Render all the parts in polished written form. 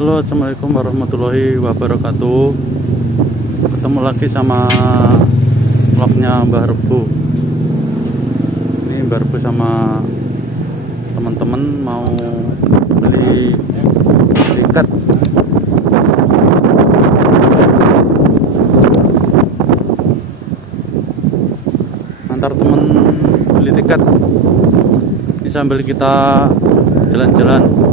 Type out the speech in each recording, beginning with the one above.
Halo, assalamualaikum warahmatullahi wabarakatuh. Ketemu lagi sama vlognya Mbah Rebbo. Ini Mbah Rebbo sama teman-teman mau beli tiket. Antar temen beli tiket. Ini sambil kita jalan-jalan.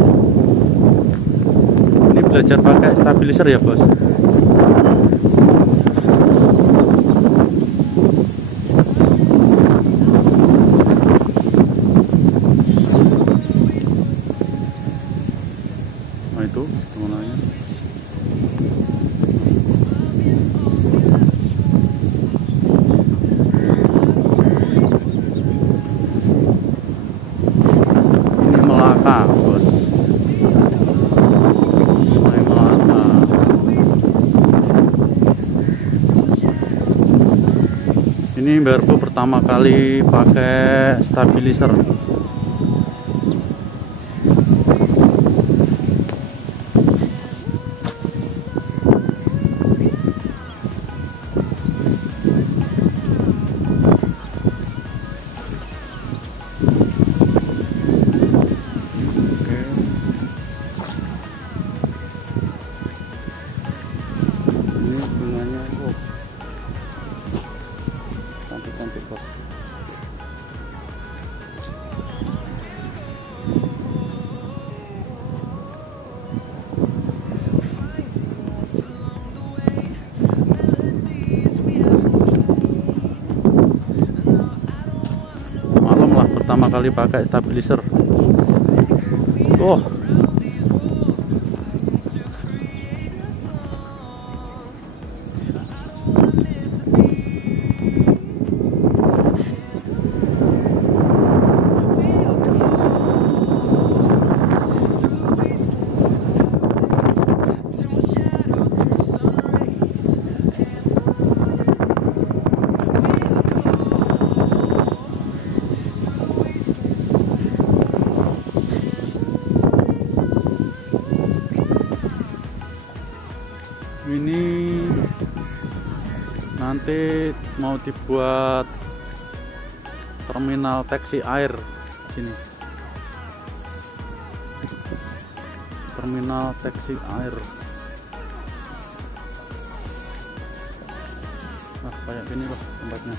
Belajar pakai stabilizer ya bos. Nah itu temenannya. Ini Melaka bos. Ini baru pertama kali pakai stabilizer. Ini bunganya cantik bos. Malam lah pertama kali pakai stabilizer. Oh, ini nanti mau dibuat terminal taksi air sini. Terminal taksi air. Nah, kayak gini loh tempatnya.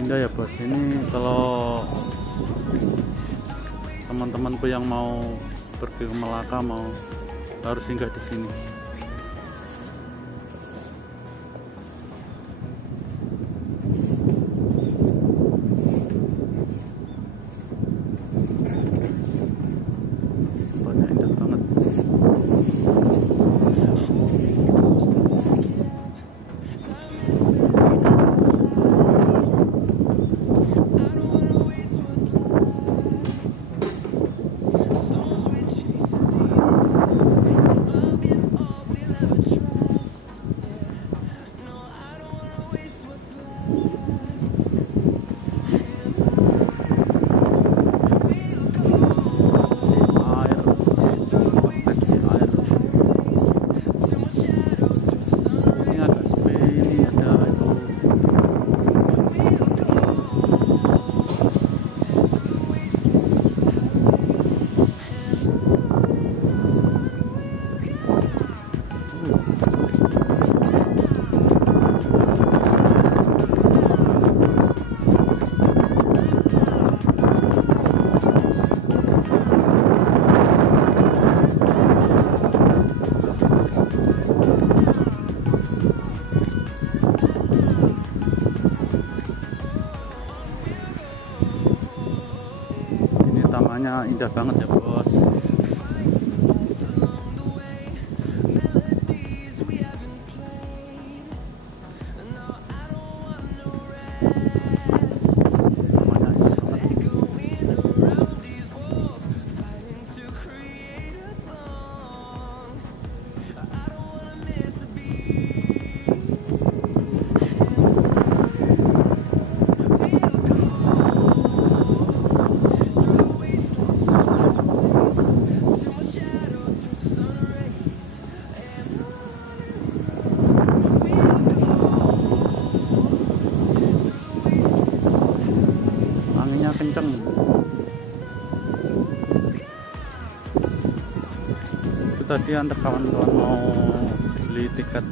Indah ya bos. Ini kalau teman-temanku yang mau pergi ke Melaka mau harus singgah di sini. Tempatnya indah banget. pemandangannya indah banget ya bos. Kenceng itu tadi antar kawan-kawan mau beli tiket.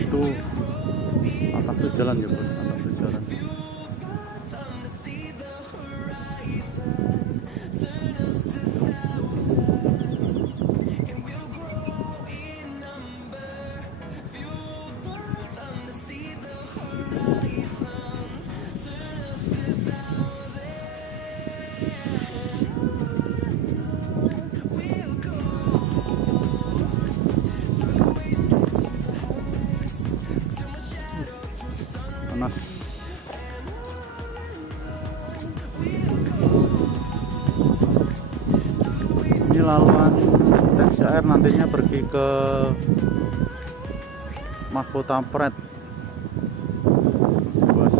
Itu antar tuh jalan ya bos, antar tuh jalan. Panas. Ini laluan TCR nantinya pergi ke Mahkota Pret. Bos,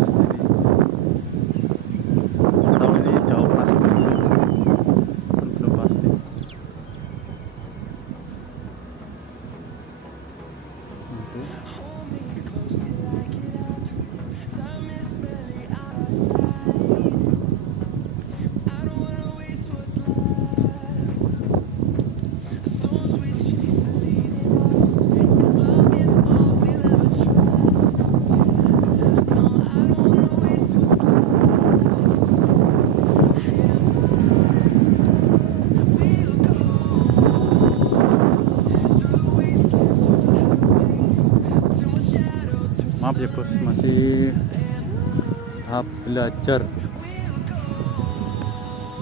kalau ini jauh operasi belum pasti. Maaf ya bos, masih tahap belajar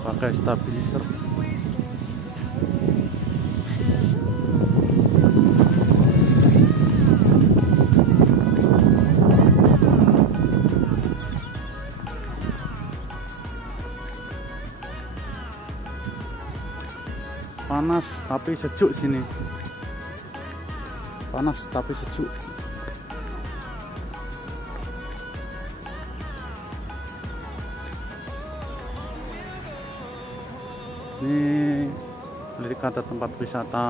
pakai stabilizer. Panas tapi sejuk sini. Panas tapi sejuk. Ini lebih kata tempat wisata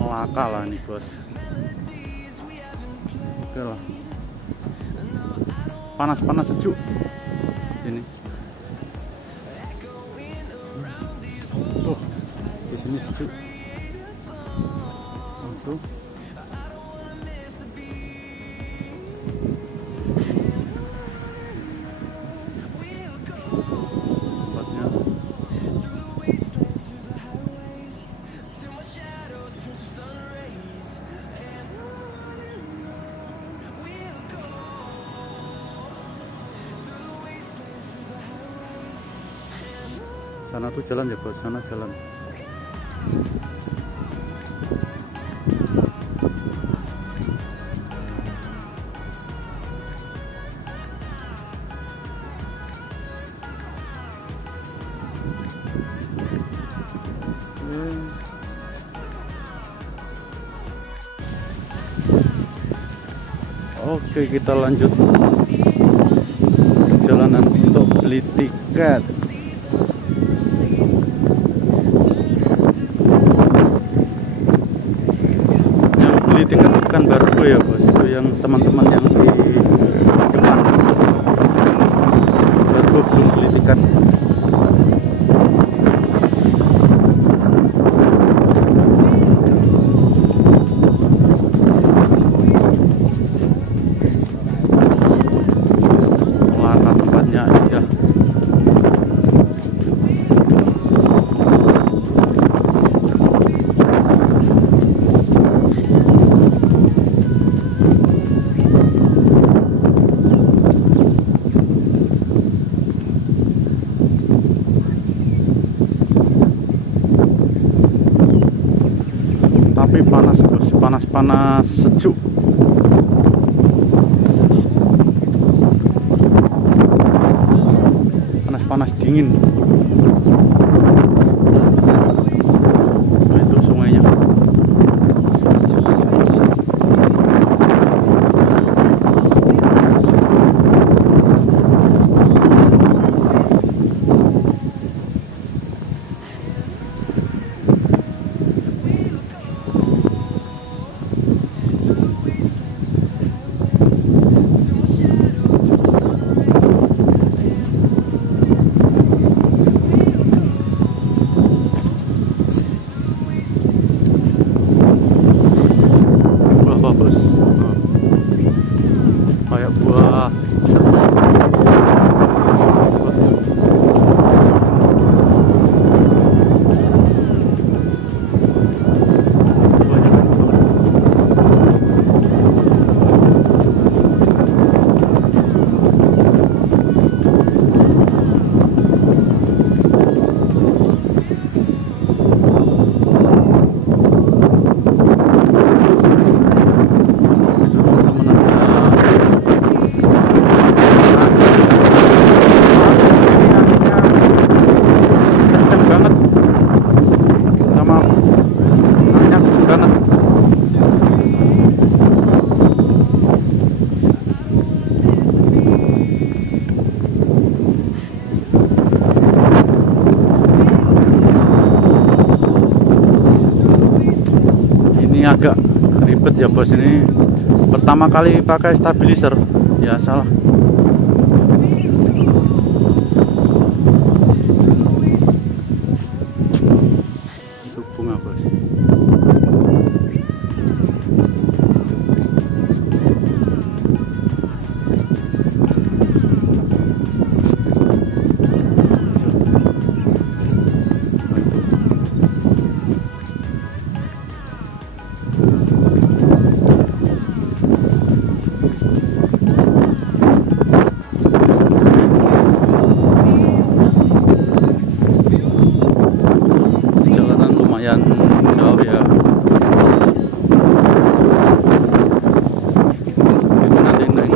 Melaka lah nih bos. Oke lah. Panas-panas sejuk ini. Tuh, di sini sejuk. Tuh. Sana tuh jalan ya bos, sana jalan. Oke, kita lanjut perjalanan untuk beli tiket. Tiket bukan baru ya bos, itu yang teman-teman yang di depan baru belum beli tiket. Wah, tempatnya indah. tapi panas bos, panas sejuk. Panas dingin. Nah, itu sungainya. Kayak buah agak ribet ya bos, ini pertama kali pakai stabilizer ya, salah. Itu bunga bos. Jauh ya. Itu nanti naik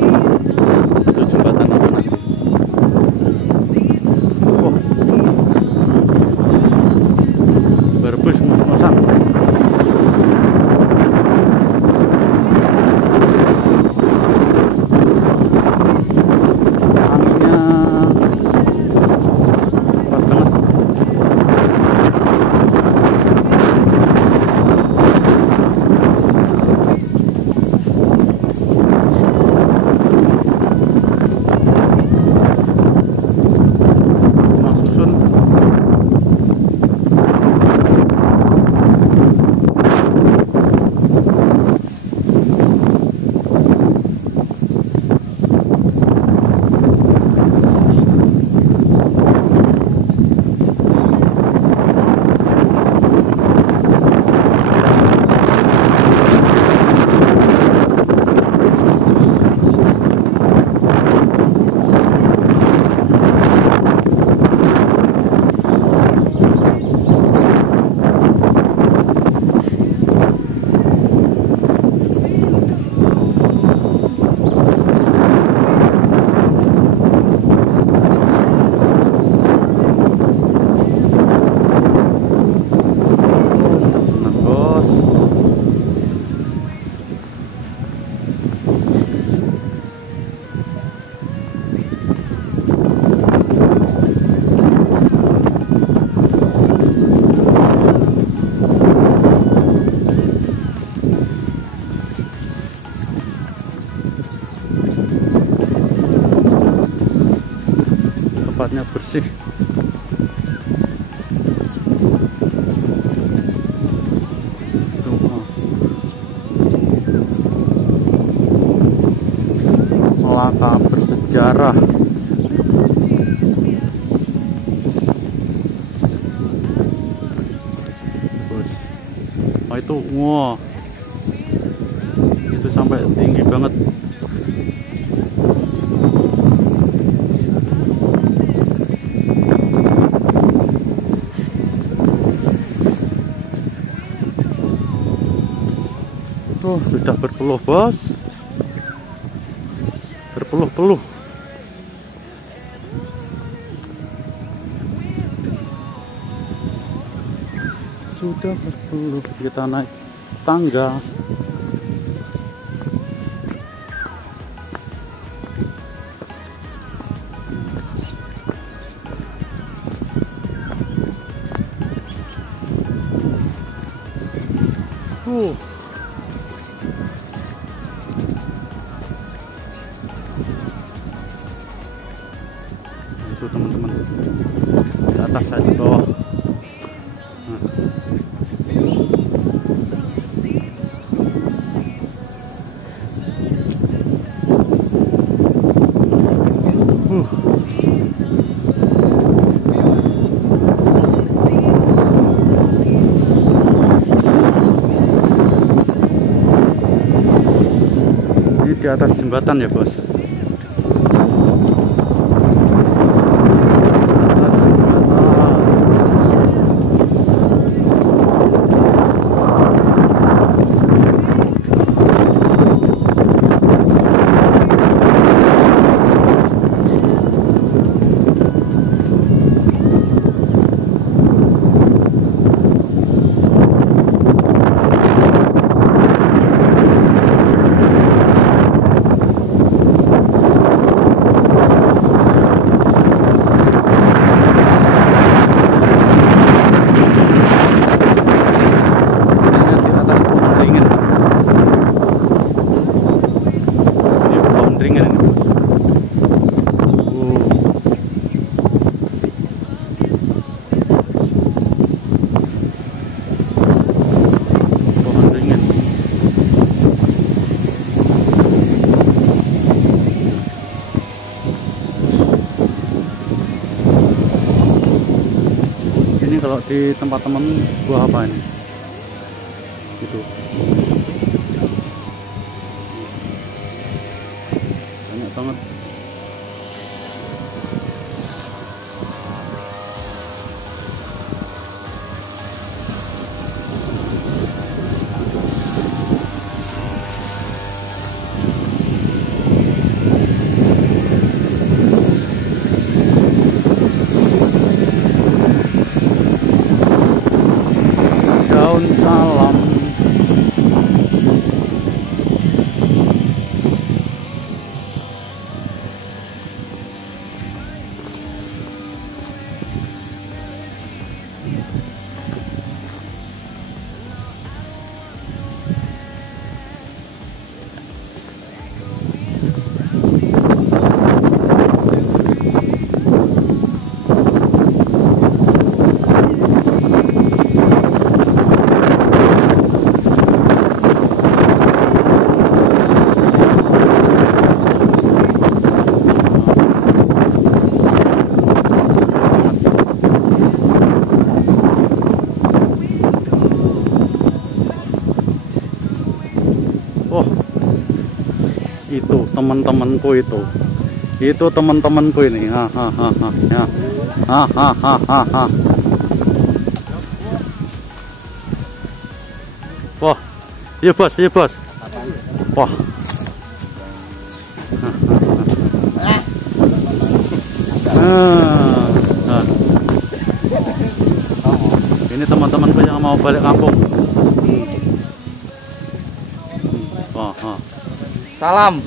itu jembatan itu nanti. Wah, berbus mus-musan. Anginnya kuat banget. Tempatnya bersih. Melaka bersejarah. Oh itu, wow, itu sampai tinggi banget. Oh, sudah berpeluh, bos. Berpeluh-peluh. Sudah berpeluh. Kita naik tangga. Itu teman-teman, di atas saya di bawah. Ini di atas jembatan ya, bos. Kalau di tempat teman buah apa ini? Itu banyak banget. Salam. Oh, itu teman-temanku itu teman-temanku ini. Ya. Wah, iya bos, iya bos. Wah. Ini teman-temanku yang mau balik kampung. Salam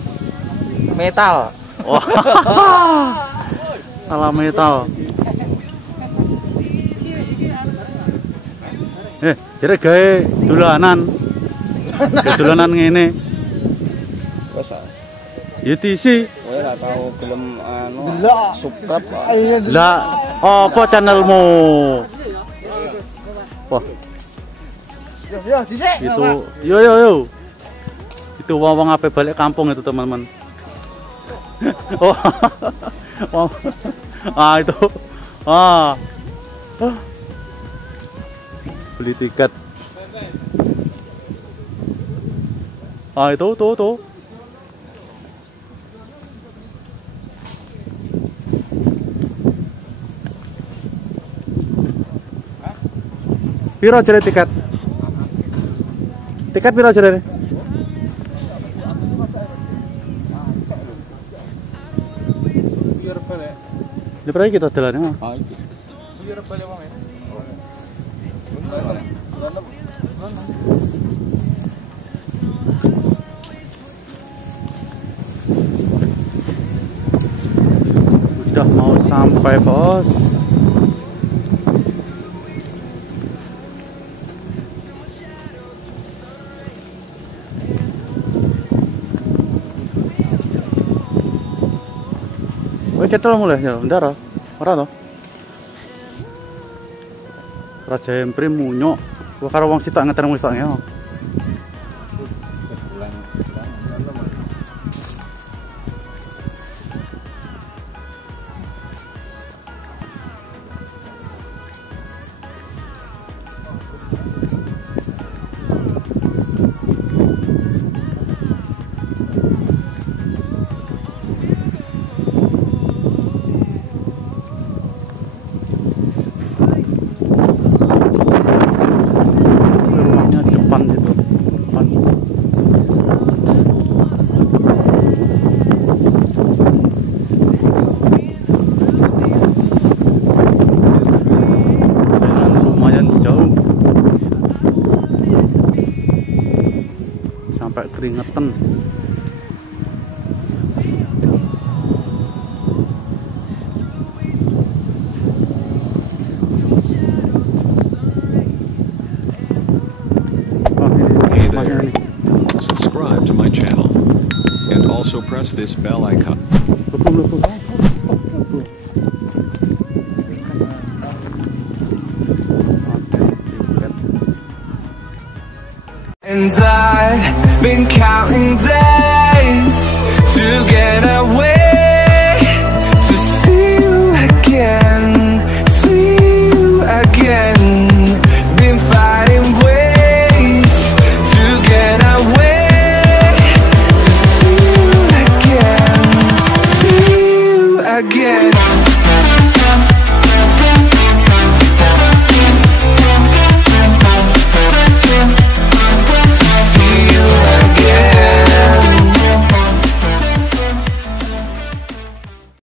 metal. Oh. Salam metal. Jadi gawe dolanan. Dolanan ngene. Wes ah. Ya tisi. Kowe ora tau gelem anu subscribe. Lah, apa channelmu? Wah. Yo dhisik. Itu yo. Itu wong ape balik kampung itu teman-teman. Oh. Itu. Beli tiket. Itu tuh. Piro jare tiket? Tiket piro jare? berarti kita jalannya. Oh, iki. Udah mau sampai, bos. Cetel mulai ya, ndara. Ora to. Raja Empri munyok. Gua karo wong sitok ngeter wong sitok ya. Sampai keringetan. Hey there. Subscribe to my channel and also press this bell icon. And I've been counting days to get away, to see you again, been fighting ways to get away, to see you again,